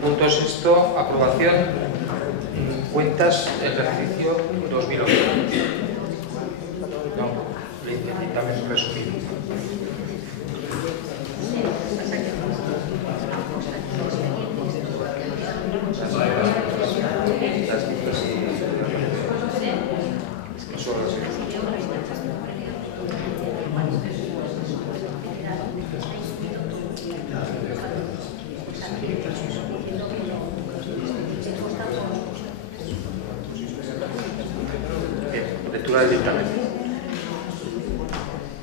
Punto sexto, aprobación cuentas ejercicio 2008. No, también resumido. Lectura del dictamen.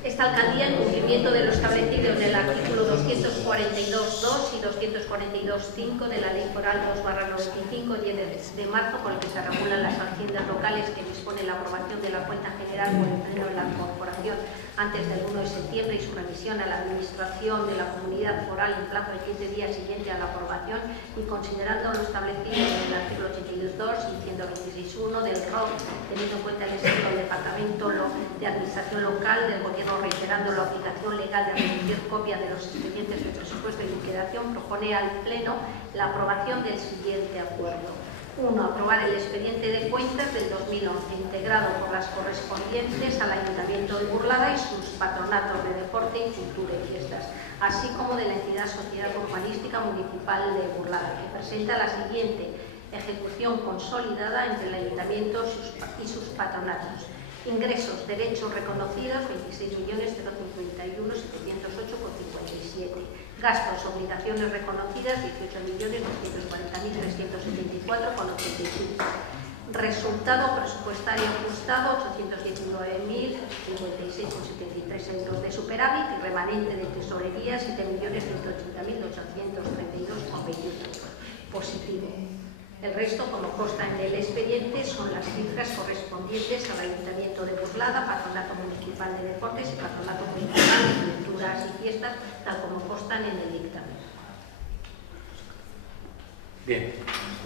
Esta alcaldía, en cumplimiento de lo establecido en el artículo 242.2 y 242.5 de la Ley Foral 2/95, 10 de marzo, con el que se regulan las haciendas locales, que dispone la aprobación de la cuenta general por el Pleno de la Corporación antes del 1 de septiembre y su remisión a la Administración de la Comunidad Foral en plazo de 15 días siguiente a la aprobación, y considerando lo establecido en el artículo 82 y 126.1 del ROC, teniendo en cuenta el estilo del Departamento de Administración Local del Gobierno, reiterando la obligación legal de remitir copia de los expedientes de presupuesto y liquidación, propone al Pleno la aprobación del siguiente acuerdo. 1. Aprobar el expediente de cuentas del 2011, integrado por las correspondientes al Ayuntamiento de Burlada y sus patronatos de deporte y cultura y fiestas, así como de la entidad Sociedad Urbanística Municipal de Burlada, que presenta la siguiente ejecución consolidada entre el Ayuntamiento y sus patronatos. Ingresos, derechos reconocidos, 26.051.708,57. Gastos, obligaciones reconocidas, 18.240.374,85. Resultado presupuestario ajustado, 819.056,73 euros de superávit, y remanente de tesorería, 7.180.832,21 euros. Positivo. El resto, como consta en el expediente, son las cifras correspondientes al Ayuntamiento de Burlada, Patronato Municipal de Deportes y Patronato Municipal de Culturas y Fiestas, tal como constan en el dictamen. Bien,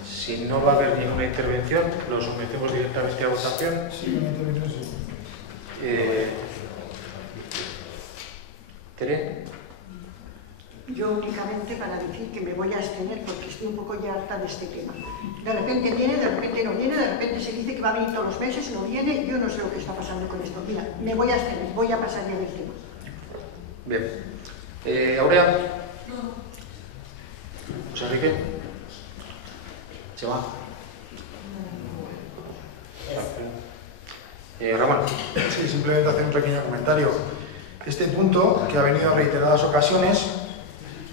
si no va a haber ninguna intervención, lo sometemos directamente a votación. Sí, una intervención, sí. ¿Tere? Yo únicamente para decir que me voy a abstener porque estoy un poco ya harta de este tema. De repente viene, de repente no viene, de repente se dice que va a venir todos los meses, no viene, yo no sé lo que está pasando con esto. Mira, me voy a abstener, voy a pasar ya del tema. Bien. ¿Aurea? ¿José Enrique? ¿Chema? ¿Ramón? Sí, simplemente hacer un pequeño comentario. Este punto, que ha venido en reiteradas ocasiones,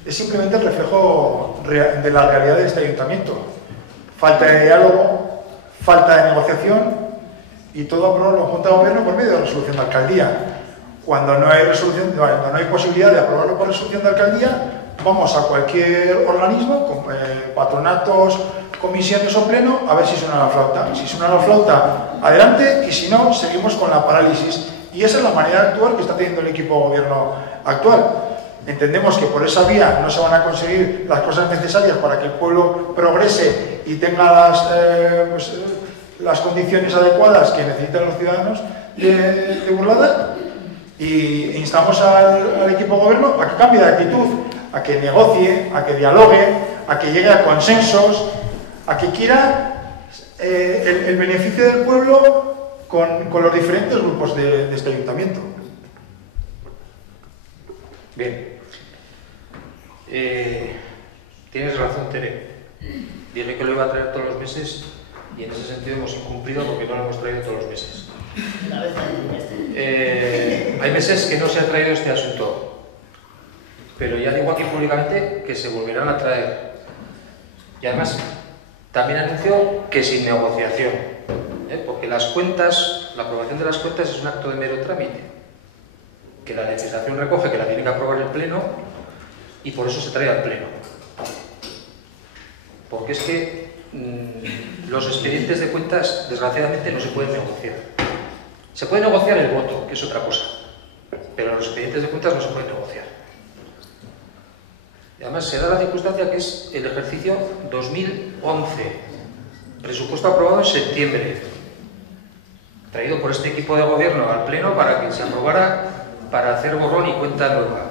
es simplemente el reflejo de la realidad de este ayuntamiento. Falta de diálogo, falta de negociación, y todo aprobarlo en Junta de Gobierno por medio de resolución de alcaldía. Cuando no hay posibilidad de aprobarlo por resolución de alcaldía, vamos a cualquier organismo, con patronatos, comisiones o pleno, a ver si suena la flauta. Si suena la flauta, adelante, y si no, seguimos con la parálisis. Y esa es la manera de actuar que está teniendo el equipo de gobierno actual. Entendemos que por esa vía no se van a conseguir las cosas necesarias para que el pueblo progrese y tenga las condiciones adecuadas que necesitan los ciudadanos de Burlada, y instamos al equipo de gobierno a que cambie de actitud, a que negocie, a que dialogue, a que llegue a consensos, a que quiera el beneficio del pueblo con los diferentes grupos de este ayuntamiento. Bien. Tienes razón, Tere. Dije que lo iba a traer todos los meses y en ese sentido hemos incumplido porque no lo hemos traído todos los meses. Hay meses que no se ha traído este asunto, pero ya digo aquí públicamente que se volverán a traer. Y además, también anuncio que sin negociación, porque las cuentas, la aprobación de las cuentas es un acto de mero trámite, que la legislación recoge que la tiene que aprobar el Pleno y por eso se trae al Pleno. Porque es que los expedientes de cuentas, desgraciadamente, no se pueden negociar. Se puede negociar el voto, que es otra cosa, pero los expedientes de cuentas no se pueden negociar. Y además se da la circunstancia que es el ejercicio 2011, presupuesto aprobado en septiembre, traído por este equipo de gobierno al Pleno para que se aprobara para hacer borrón y cuenta nueva.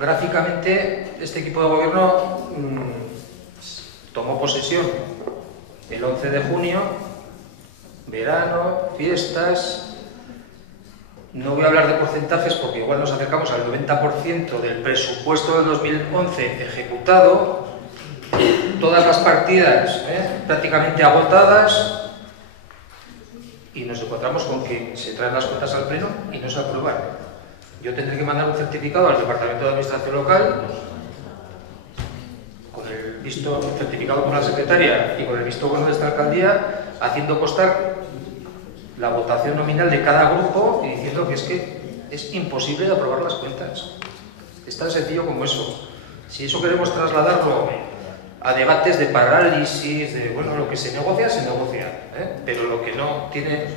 gráficamente, este equipo de gobierno tomó posesión el 11 de junio, verano, fiestas. No voy a hablar de porcentajes porque igual nos acercamos al 90% del presupuesto del 2011 ejecutado, todas las partidas prácticamente agotadas, y nos encontramos con que se traen las cuentas al pleno y no se aprueban. Yo tendré que mandar un certificado al Departamento de Administración Local, con el certificado por la secretaria y con el visto bueno de esta alcaldía, haciendo constar la votación nominal de cada grupo y diciendo que es imposible aprobar las cuentas. Es tan sencillo como eso. Si eso queremos trasladarlo a debates de parálisis, de bueno, lo que se negocia, pero lo que no tiene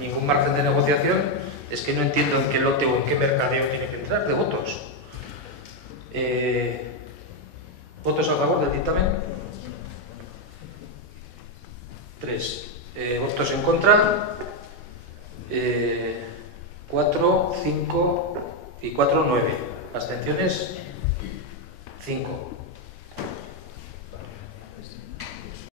ningún margen de negociación es que no entiendo en qué lote o en qué mercadeo tiene que entrar de votos. ¿Votos a favor del dictamen? 3. ¿Votos en contra? 4, 5 y 4, 9. ¿Abstenciones? 5.